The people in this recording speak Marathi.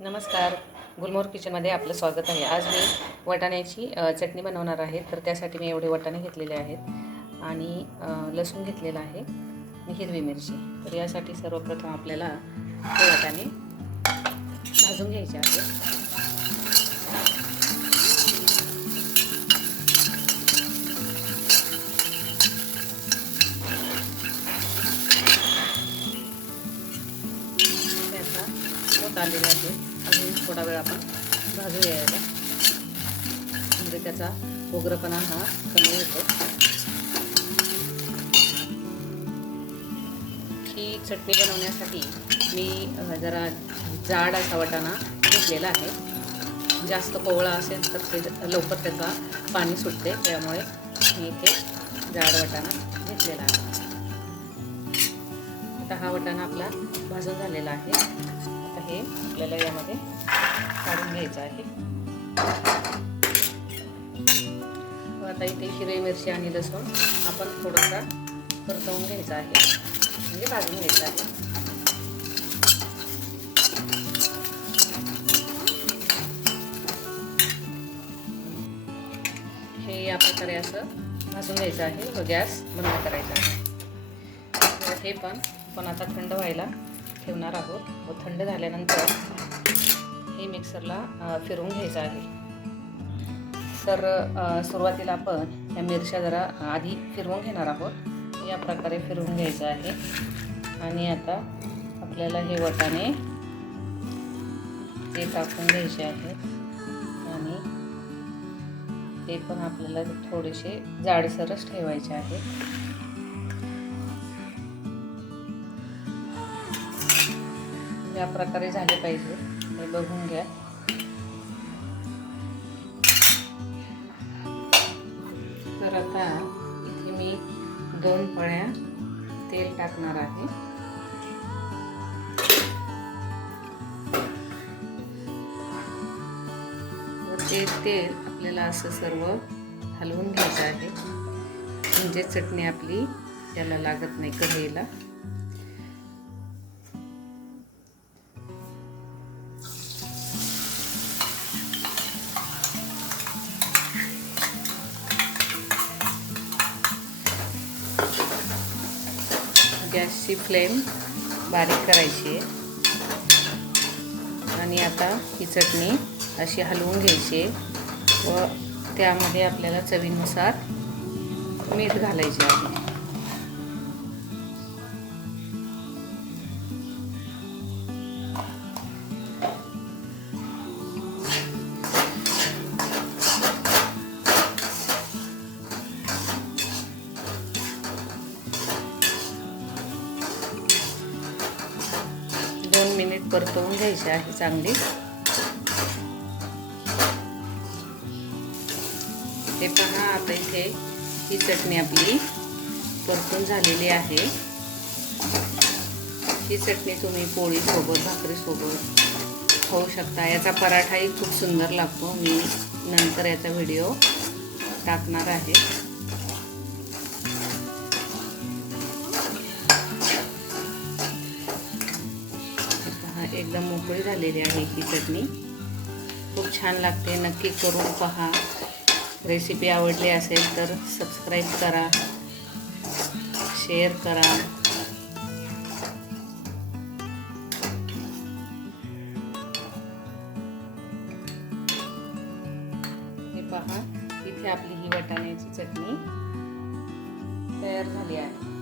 नमस्कार. गुलमोहर किचनमध्ये आपलं स्वागत आहे. आज मी वाटाण्याची चटणी बनवणार आहे. तर त्यासाठी मी एवढे वाटाणे घेतलेले आहेत आणि लसूण घेतलेला आहे. आणि हिरवी मिरची. तर यासाठी सर्वप्रथम आपल्याला ते वाटाणे भाजून घ्यायचे आहेत. होत आलेला आहे. अजून थोडा वेळ आपण भाजू यायला म्हणजे त्याचा उग्रपणा हा कमी होतो. ही चटणी बनवण्यासाठी मी जरा जाड असा वाटाणा घेतलेला आहे. जास्त कोवळा असेल तर ते लवकर त्याचा पाणी सुटते त्यामुळे मी इथे जाड वाटाणा घेतलेला आहे. आता हा वटाणा आपला भाजून झालेला आहे. आता हे आपल्याला यामध्ये काढून घ्यायचं आहे. आता इथे हिरवी मिरची आणि लसूण आपण थोडासा परतवून घ्यायचा आहे. म्हणजे भाजून घ्यायचं आहे. हे या प्रकारे असं भाजून घ्यायचं आहे. व गॅस बंद करायचा आहे. तर हे पण पण आता थंड व्हायला ठेवणार आहोत. व थंड झाल्यानंतर हे मिक्सरला फिरवून घ्यायचं आहे. तर सुरुवातीला आपण या मिरच्या जरा आधी फिरवून घेणार आहोत. या प्रकारे फिरवून घ्यायचं आहे. आणि आता आपल्याला हे वटाने ते टाकून घ्यायचे आहेत आणि ते पण आपल्याला थोडेसे जाडसरच ठेवायचे आहे या प्रकारे झाले पाहिजे. हे बघून घ्या. तर आता इथे मी दोन पळ्या तेल टाकणार आहे. ते तेल आपल्याला असं सर्व हलवून घ्यायचं आहे. म्हणजे चटणी आपली त्याला लागत नाही कढईला. गॅसची फ्लेम बारीक करायची आहे. आणि आता ही चटणी अशी हलवून घ्यायची आहे. व त्यामध्ये आपल्याला चवीनुसार मीठ घालायचे आहे. परतवून घ्यायची आहे चांगली. हे पहा आता इथे ही चटणी आपली परतून झालेली आहे. ही चटणी तुम्ही पोळीसोबत भाकरीसोबत खाऊ शकता. याचा पराठाही खूप सुंदर लागतो. मी नंतर याचा व्हिडिओ टाकणार आहे. एकदम मोकळी झालेली आहे ही चटणी. खूप छान लागते. नक्की करून पहा. रेसिपी आवडली असेल तर सबस्क्राईब करा. शेअर करा. हे पहा. इथे आपली ही वाटाण्याची चटणी तयार झाली आहे.